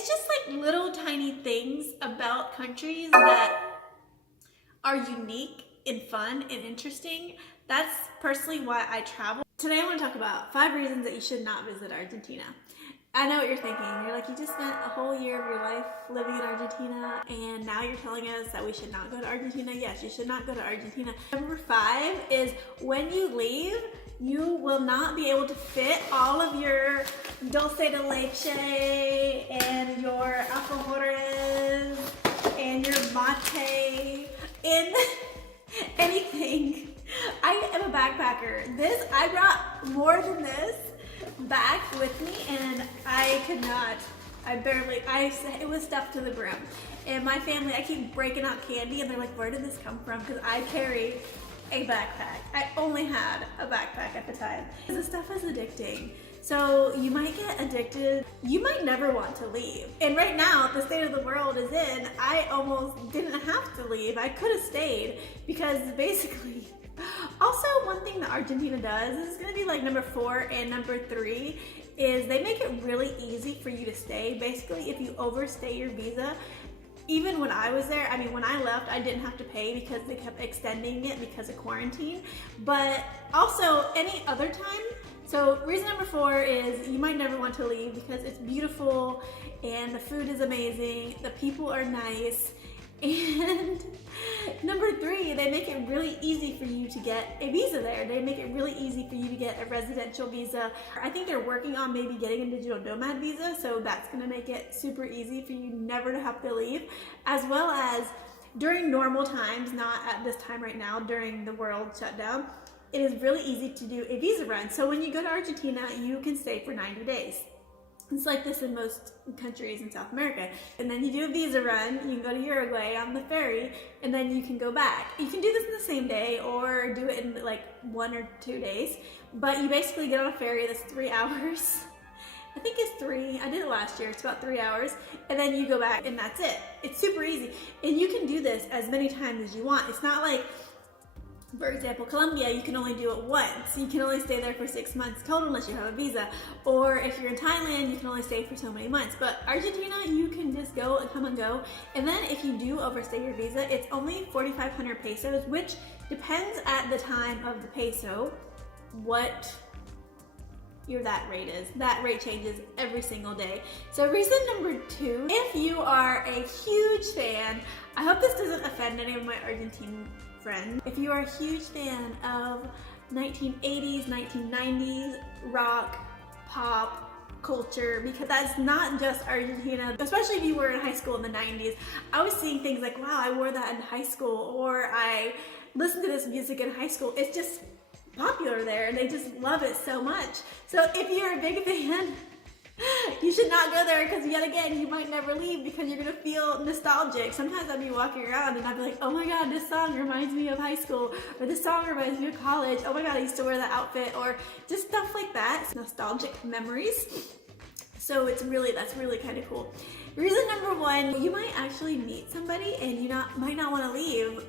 it's just like little tiny things about countries that are unique and fun and interesting. That's personally why I travel. Today I want to talk about 5 reasons that you should not visit Argentina. I know what you're thinking. You're like, you just spent a whole year of your life living in Argentina and now you're telling us that we should not go to Argentina. Yes, you should not go to Argentina. Number 5 is when you leave, you will not be able to fit all of your dulce de leche and your alfajores and your mate in anything. I am a backpacker. I brought more than this back with me and I could not. It was stuffed to the brim. And my family, I keep breaking out candy and they're like, where did this come from? Because I carry a backpack. I only had a backpack at the time. This stuff is addicting. So you might get addicted. You might never want to leave. And right now, the state of the world is in, I almost didn't have to leave. I could have stayed because basically, also one thing that Argentina does, this is gonna be like number 4 and number 3, is they make it really easy for you to stay. Basically, if you overstay your visa, even when I was there, I mean, when I left, I didn't have to pay because they kept extending it because of quarantine. But also any other time, so reason number 4 is you might never want to leave because it's beautiful and the food is amazing, the people are nice, and number 3, they make it really easy for you to get a visa there. They make it really easy for you to get a residential visa. I think they're working on maybe getting a digital nomad visa, so that's gonna make it super easy for you never to have to leave, as well as during normal times, not at this time right now, during the world shutdown, it is really easy to do a visa run. So when you go to Argentina, you can stay for 90 days. It's like this in most countries in South America. And then you do a visa run, you can go to Uruguay on the ferry, and then you can go back. You can do this in the same day or do it in like 1 or 2 days, but you basically get on a ferry that's 3 hours. I think it's 3, I did it last year, it's about 3 hours, and then you go back and that's it. It's super easy. And you can do this as many times as you want. It's not like, for example, Colombia, you can only do it once. You can only stay there for 6 months total unless you have a visa. Or if you're in Thailand, you can only stay for so many months. But Argentina, you can just go and come and go. And then if you do overstay your visa, it's only 4,500 pesos, which depends at the time of the peso what your that rate is. That rate changes every single day. So reason number 2, if you are a huge fan, I hope this doesn't offend any of my Argentine friends. If you are a huge fan of 1980s, 1990s rock, pop culture, because that's not just Argentina, especially if you were in high school in the 90s. I was seeing things like, wow, I wore that in high school, or I listened to this music in high school. It's just popular there and they just love it so much. So if you're a big fan, you should not go there because yet again, you might never leave because you're gonna feel nostalgic. Sometimes I'd be walking around and I'd be like, oh my God, this song reminds me of high school, or this song reminds me of college. Oh my God, I used to wear that outfit, or just stuff like that. It's nostalgic memories. So that's really kind of cool. Reason number 1, you might actually meet somebody and you might not want to leave,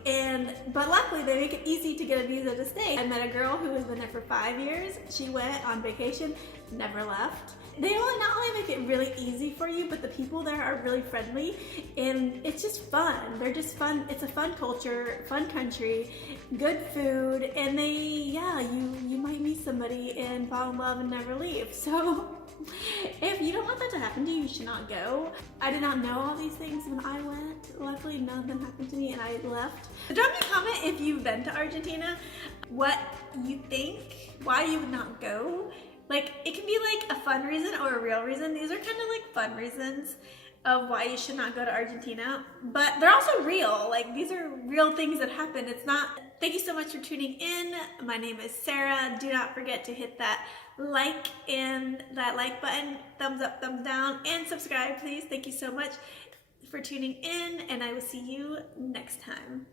but luckily they make it easy to get a visa to stay. I met a girl who has been there for 5 years. She went on vacation, never left. They not only make it really easy for you, but the people there are really friendly and it's just fun. They're just fun. It's a fun culture, fun country, good food, and you might meet somebody and fall in love and never leave. So if you don't want that to happen to you, you should not go. I did not know all these things when I went. Luckily, none of them happened to me and I left. So drop me a comment if you've been to Argentina, what you think, why you would not go. Like, it can be like a fun reason or a real reason. These are kind of like fun reasons of why you should not go to Argentina, but they're also real. Like, these are real things that happen. It's not. Thank you so much for tuning in. My name is Sarah. Do not forget to hit that like button, thumbs up, thumbs down, and subscribe, please. Thank you so much for tuning in, and I will see you next time.